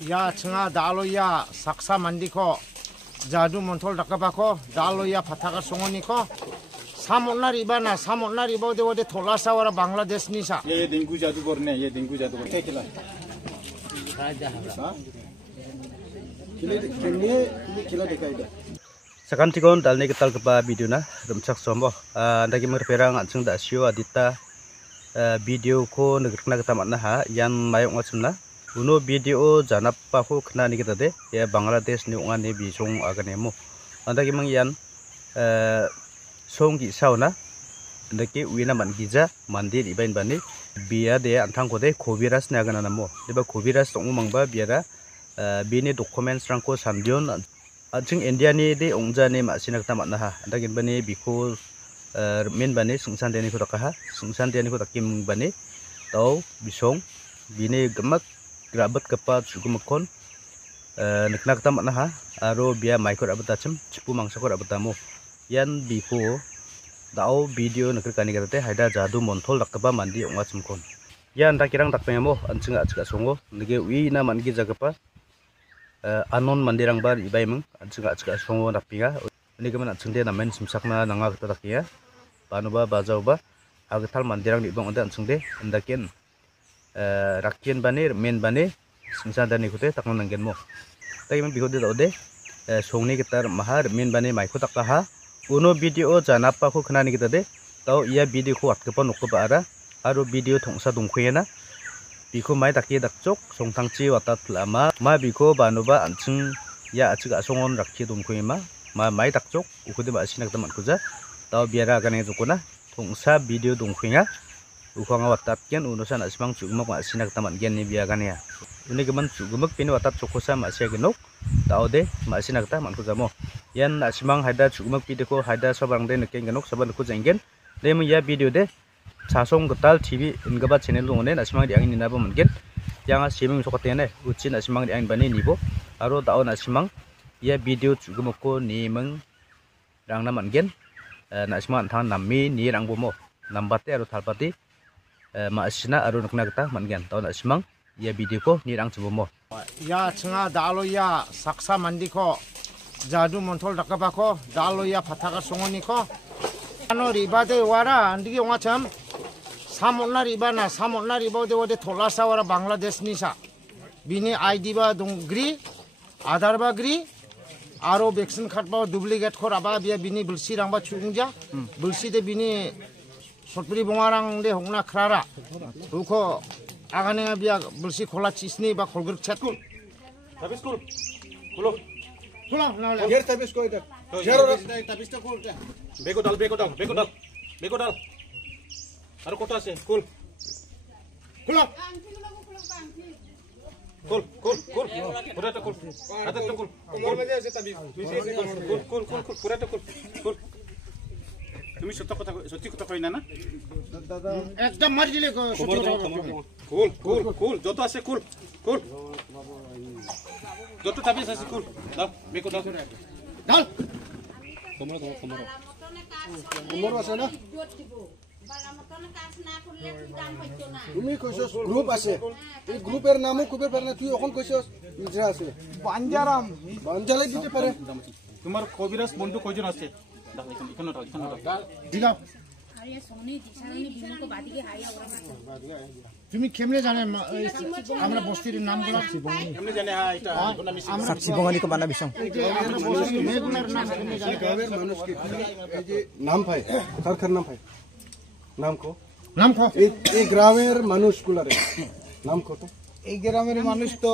Ya cenga daloya saksa mandi ko jadu montol dakaba ko daloya pataka songoni ko samotna riba dewa de thola sawara Bangladesh nisa. ये dengue जादूगर ने ये dengue जादूगर क्या खिला खिला देखा इधर Sakan tikon dalne ketal kepa video na rumsak sombo andagi merperang ancung da sio adita video ko negrekna ketamat na ha yan mayok ngacumna uno video janap pa ko kena ni kita de ya Bangladesh ni ungan ni bisong aganemo andagi mang yan song gi sauna andagi wina man giza mandir ibain bani biya de antang ko de koviras na agana namo deba koviras tong mangba biara bini documents rangko samdion Acing India ni de ongja ni masina kata mat naha andagin bani biko men bani sungsan deni ko takaha sungsan deni ko takim bani tau bisong bini gemak grabat kepat sugumakon nikna kata mat naha aro bia maikor abatacem cipu mangsa ko abatamo yan biko dao video nekrekani kate haida jadu montol dakaba mandi ongacemkon yan takirang takpengamo ancing acika songo nege wi na mangi jagapa anon mandirang bar ibai meng acika songo napinga ini keman acungde namen simsakna nanga kita takia panuba bazau ba agatal mandirang di bang anda acungde andakin rakian bani men bani simsan dan ikute takna nanggen mo tapi men bihode daude songni kita mahar men bani maiko takaha uno video janapa ko kenani kita de tau ia video ko atkepa nokpa ara aro video thongsa dongkhuyena biko mai taki dakjok songtangchi watat lama ma biko banuba ancing ya aciga songon rakhi dongkhuyema ma mai dakjok ukude ba sinak teman kuja tau biara agane jokona thongsa video dongkhuya ukhanga watat ken unusan asmang chugmak ma sinak teman gen ni biagane ya uni geman chugumak pin watat chokosa ma sia genok tau de ma sinak ta man kujamo yan asmang haida chugumak video ko haida sobrang de neken genok saban ku jenggen dem ya video de Sasong getal TV ingaba channel lungone nasimang diang ni nabo mungkin yang siming sokotene ucin nasimang diang bani nibo aro dao nasimang ya video chugumoko ni meng rangna mungkin nasimang thang nammi ni rangbomo nambate aro thalpati maasina aro nukna gata mungkin dao nasimang ya video ko ni rang chubomo Ya cenga daloya saksa mandi ko jadu montol dakaba ko daloya pataka songoni ko ano riba de wara andigi ongacham samotna riba dewa de thola sawara Bangladesh nisa bini ID ba dongri Aadhaar ba gri aro vaccine card ba duplicate khor aba bia bini bulsi rang ba chungja bulsi de bini sotpuri bongarang de hongna khrara uko agane bia bulsi khola chisni ba kholgur chatkul tapi school kulo khula yer tapi school itu jero tapi sta kol bego dal Aru kota se, cool. khula Cool. Pura ta cool. Ada ta cool. Cool meje ase tabi. Cool. Pura ta cool. Tumi সত্যি কথা কই না না? দাদা একদম মার দিলে সত্যি কথা Cool. যত আছে cool. যত তাবি আছে cool. দাও, বেকো দাও। ডাল কোমর আছে না? তুমি কইছস গ্রুপ আছে এই গ্রুপের নামও কুপের পারে না তুই এখন কইছস ইজরা আছে বাঞ্জালাই দিতে পারে তোমার কবিরাজ বন্ধু কয়জন আছে দাও এখানে দিলাম তুমি কেমনে জানে আমরা বস্তির নাম গুলো কেমনে জানে হ্যাঁ এটা saksi bongani ko bana bisong গ্রামের মানুষ কি এই যে নাম ভাই কার নাম ভাই নাম কো এই গ্রামের মানুষগুলারে নাম কত এই গ্রামের মানুষ তো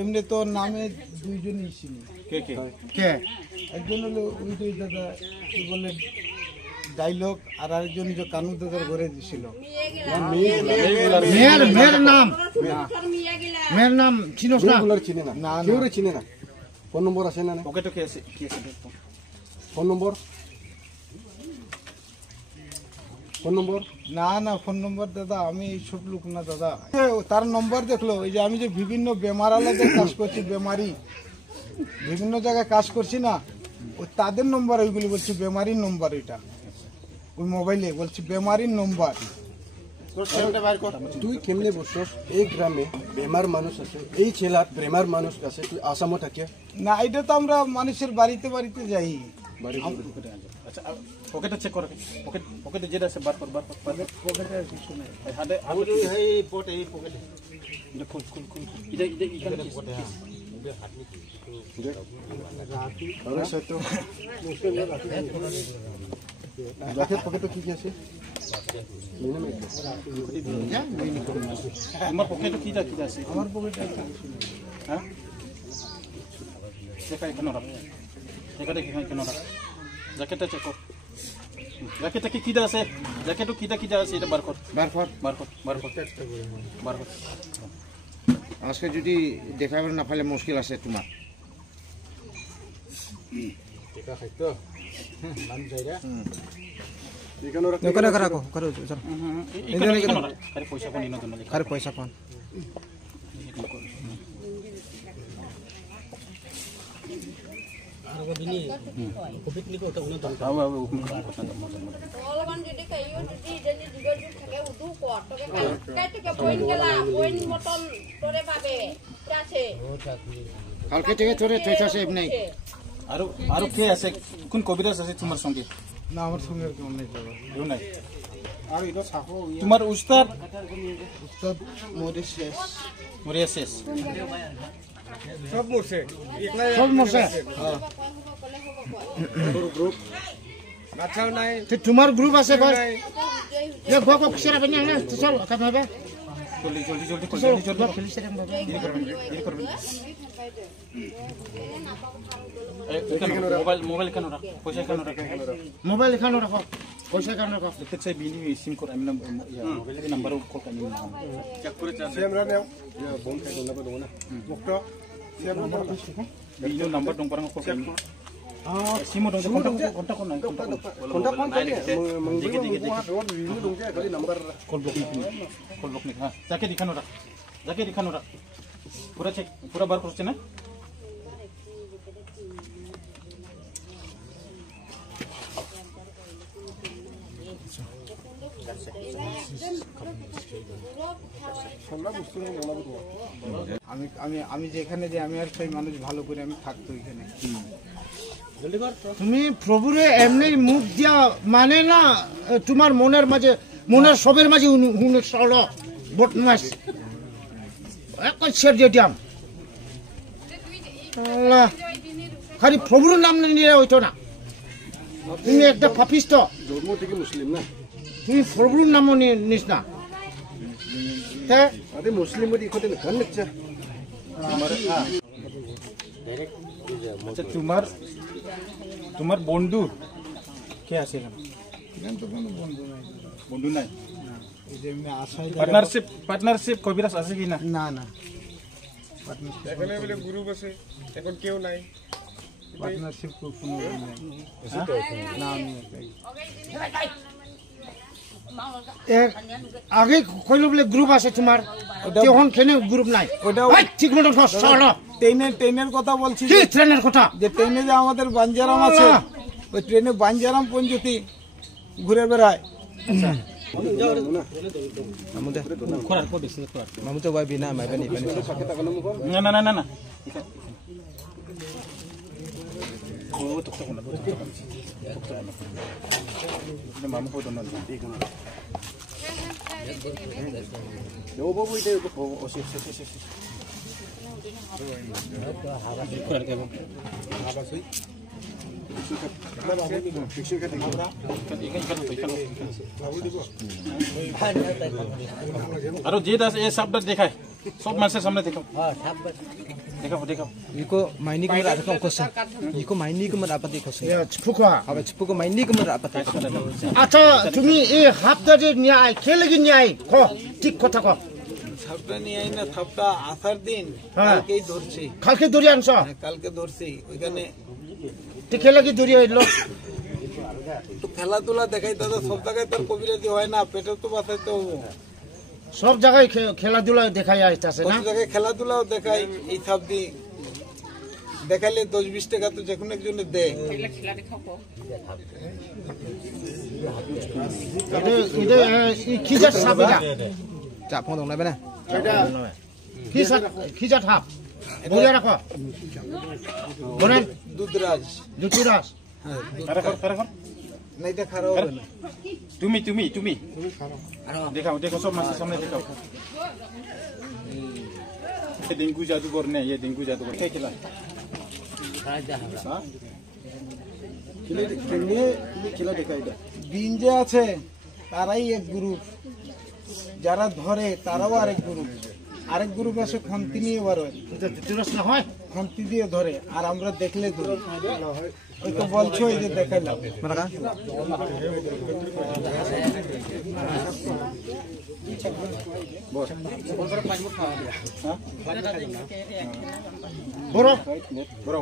এমনি তো নামে দুইজনই ছিল কে একজন হলো ওই দুই দাদা কি বলে ডাইলগ আর আরেকজন যে কানু দাদার ঘরে ছিল মেয়ের নাম চিনোস না চিনে না কেউ চিনে না ফোন নম্বর আছে না ওকে তো কি আছে ফোন নম্বর না ফোন নম্বর দাদা আমি ছোট লোক না দাদা তার নম্বর দেখলো এই যে আমি যে বিভিন্ন বেমারালাদের কাজ করছি বিভিন্ন জায়গায় কাজ করছি না ওই তাদের নম্বর ওইগুলি বলছি বেমারির নম্বর এটা ওই মোবাইলে বলছি বেমারির নম্বর তুই কেমনে বসছস এই গ্রামে বেমার মানুষ আছে এই ছেলাত বেমার মানুষ আছে তুই আসামও থাকে না এটা তো আমরা মানুষের বাড়িতে বাড়িতে যাই আচ্ছা পকেটে চেক কর পকেটে যেটা আছে বার কর পকেটে আর কিছু নাই হাতে এই পকেটে খুল এটা আরে সত্য রাখে পকেটে কি আছে আমার পকেটে কি আছে আমার পকেটে হ্যাঁ দেখা এখানে রাখ এখানে রাখ জ্যাকেটটা চেক কর জ্যাকেটটা কি আছে জ্যাকেটও কি আছে এটা বার কর আজকে যদি দেখাবে না পাইলে মুশকিল আছে তোমার পয়সা কোন অলপমান যদি কাইও যদি ইডলি দিগল জুট থাকে উদু কত কাই থেকে পইন গেলা পইন মতন তোরে পাবে আছে কালকে থেকে তোরে চইতাছে এমনি আর কে আছে কোন কবিরাজ আছে তোমার সঙ্গে না আমার সঙ্গে আর কেউ নেই বাবা কেউ নাই আর এটা ছাপো তোমার উস্তাদ মরিয়া শেষ সব মরছে সব মরছে বাচ্চাও নাই তোমার গ্রুপ আছে ভাই ये गो को खिरा बनी ना तो चल का भाबे জলদি खेली से हम মোবাইল কেন রাখ পয়সা কেন রাখ मोबाइल खानो रखो पैसा खानो रखो দেখতে চাই বিনি সিম কোড আমি মোবাইলের নাম্বার কল কানি চেক করে চান সেমরা নেও বোন থেকে নাম্বার দাও না ডক্টর সেমরা বিনি নাম্বার দং পারং কল কানি সিম দং কন্টাক্ট কোন নাই কন্টাক্ট কোন নাই দেখে রিভিউ দंगे खाली नंबर कॉल ब्लॉक नहीं हां जाके दिखानो रख पूरा चेक पूरा बार करछे ना আমি আমি আমি যেখানে যে আমি আর সেই মানুষ ভালো করে আমি থাকতো এখানে তুমি প্রভুরে এমনি মুখ দিয়া মানে না তোমার মনের মাঝে মনের সবের মাঝে হুন সল বটমাস এক ছেড় দিয়াম আল্লাহ খালি প্রভুর নাম নিয়ে হইতো না তুমি একটা পাপিষ্ট জন্ম থেকে মুসলিম না তুমি প্রভুর নাম নিস না হ্যাঁ আরে মুসলিম বলি ইখতে না কান লেকচা আচ্ছা তোমার বন্ধু কে আছে এখানে এখানে তো কোনো বন্ধু বন্ধু নাই নাই এই যে এমনি আশায় পার্টনারশিপ কবিরাজ আছে কি না না না এখানে বলে গ্রুপ আছে এখন কেউ নাই পার্টনারশিপ কোনো নাই না আমি একাই আগে কইলো বলে গ্রুপ আছে তোমার তখন কেন গ্রুপ নাই ওটা ঠিক মতো সরো ট্রেনের কথা বলছি কি ট্রেনের কথা যে ট্রেনে যে আমাদের বাঞ্জারাম আছে ওই ট্রেনে বাঞ্জারাম পঞ্জতি ঘুরে বেড়ায় না মামু কো দন ও বাবু এটা ও সে করে কে হাবা সই আরো যে দাস এই শব্দ দেখায় সব মানুষের সামনে দেখাও দেখাও Iko maini ko mera ka kosa. Iko maini ko mera apati kosa. ফুকা Aba chipu ko maini ko mera apati kosa. আচ্ছা তুমি এই হাফদারে ন্যায় খেলে ন্যায় ক ঠিক কথা ক সাপটা নিয়ে আই না সাপটা আসার দিন হ্যাঁ। কালকেই ধরছি কালকে দড়ি আনছ কালকে ধরছি ওইখানে ঠিক খেলে কি দড়ি হইল তো খেলাধুলা দেখাই দাদা সব জায়গায় তার কবিরাজি হয় না পেটে তো বাঁচাইতে হবে সব জায়গায় খেলাধুলা দেখাই আসতেছে সব না জায়গায় খেলাধুলাও দেখাই এই সাপ দিয়ে দেখালে 10-20 টাকা তো যে কোনো একজনে দেয় এটা খিজার সাপ এটা จับพงตรงไหนไปนะ এটা খিজার সাপ বলে রাখো বলেন দুধরাজ দুধরাজ না এটা খারাপ হবে না তুমি দেখাও সব মাছের সামনে দেখাও डेंगू जादूगर ने ये डेंगू जादूगर क्या खिला खिला देखा इधर দিন যে আছে তারাই এক গ্রুপ যারা ধরে তারাও আরেক গ্রুপ আছে খন্তি নিয়ে বার হয় দুধরাজ না হয় খন্তি দিয়ে ধরে আর আমরা দেখলে ধরি ওই তো বলছো এই যে দেখাইলাম mana ka বড় बरो